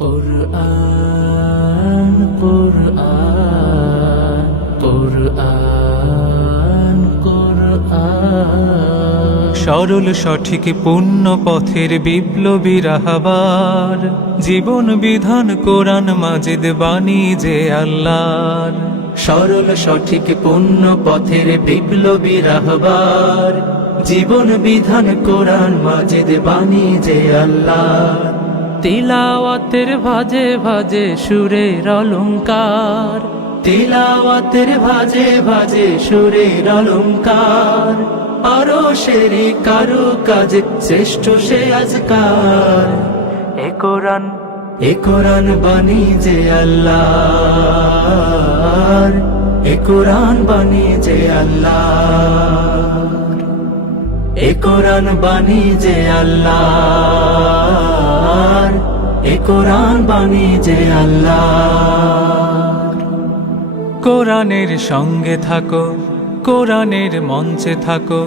কুরআন কুরআন কুরআন কুরআন সরল সঠিক পুণ্য পথের বিপ্লবী রাহবার, জীবন বিধান কোরআন মাজিদ বাণী যে আল্লাহর। সরল সঠিক পুণ্য পথের বিপ্লবী রাহবার, জীবন বিধান কোরআন মাজিদ বাণী যে আল্লাহর। তিলাওয়াতের ভাজে ভাজে সুরের অলংকার, তিলাওয়াতের ভাজে ভাজে সুরের অলংকার। আরো সেরি কারু কাজে শ্রেষ্ঠ সে আজকার। এ কোরআন বাণী যে আল্লাহর, এ কোরআন বাণী যে আল্লাহর। এ কোরআন বাণী যে আল্লাহর, এ কোরআন বাণী যে আল্লাহর। কোরআনের সঙ্গে থাকো, কোরআনের মঞ্চে থাকো,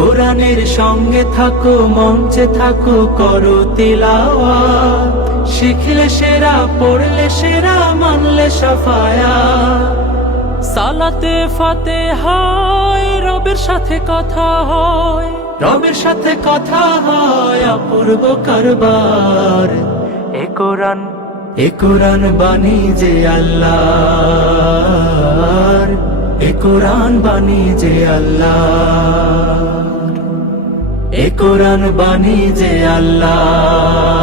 কোরআনের সঙ্গে থাকো, মঞ্চে থাকো, করো তিলাওয়াত। শিখলে সেরা, পড়লে সেরা, মানলে সাফায়াত। সালাতে ফাতিহায় রবের সাথে কথা হয়, রবের সাথে কথা হয় অপূর্ব কারবার। এ কোরআন বাণী যে আল্লাহর, এ কোরআন বাণী যে আল্লাহর। এ কোরআন বাণী যে আল্লাহর,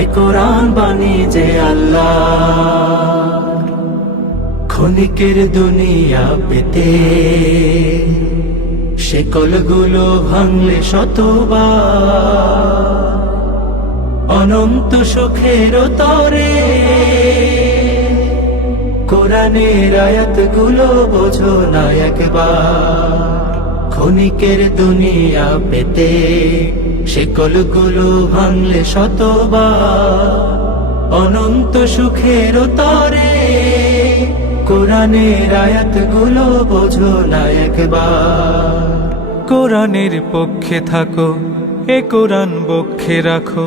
এ কোরআন বাণী যে আল্লাহর। ক্ষণিকের দুনিয়া পেতে শেকলগুলো ভাঙলে শতবার, অনন্ত সুখের তরে কোরআনের আয়াতগুলো বোঝো না একবার। ক্ষণিকের দুনিয়া পেতে শেকলগুলো ভাঙলে শতবার, অনন্ত সুখের তরে কোরআনের আয়াতগুলো বোঝো না একবার। কোরআনের পক্ষে থাকো, এ কোরআন বক্ষে রাখো,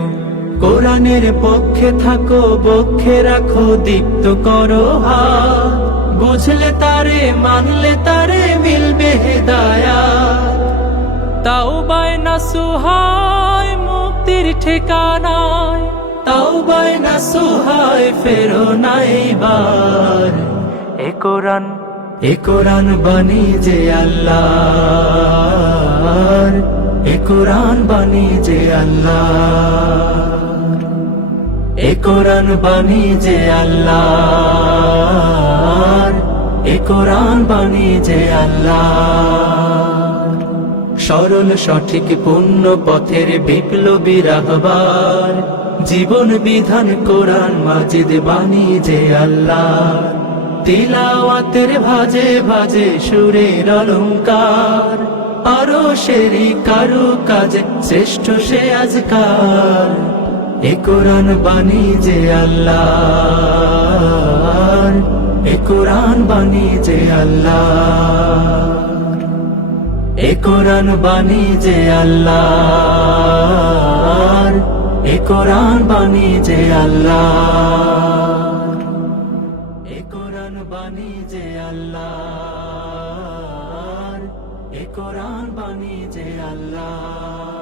কোরআনের পক্ষে থাকো, বক্ষে রাখো, দীপ্ত করো হাত। বুঝলে তারে, মানলে তারে, মিলবে হেদায়াত। তাওবায় নাসুহায় মুক্তির ঠিকানায়, তাওবায় নাসুহায় ফেরো না এইবার। এ কোরআন বাণী যে আল্লাহর, এ কোরআন বাণী যে আল্লাহর। এ কোরআন বাণী যে আল্লাহর, এ কোরআন বাণী যে আল্লাহর। সরল সঠিক পুণ্য পথের বিপ্লবী রাহবার, জীবন বিধান কোরআন মাজিদ বাণী যে আল্লাহর। তিলাওয়াতের ভাজে ভাজে সুরের অলংকার, আরো সেরি কারু কাজে শ্রেষ্ঠ সে আজকার। এ কোরআন বাণী যে আল্লাহর, এ কোরআন বাণী যে আল্লাহর। এ কোরআন বাণী যে আল্লাহর, এ কোরআন বাণী যে আল্লাহর। এ কোরআন বাণী যে আল্লাহর, এ কোরআন বাণী যে আল্লাহর।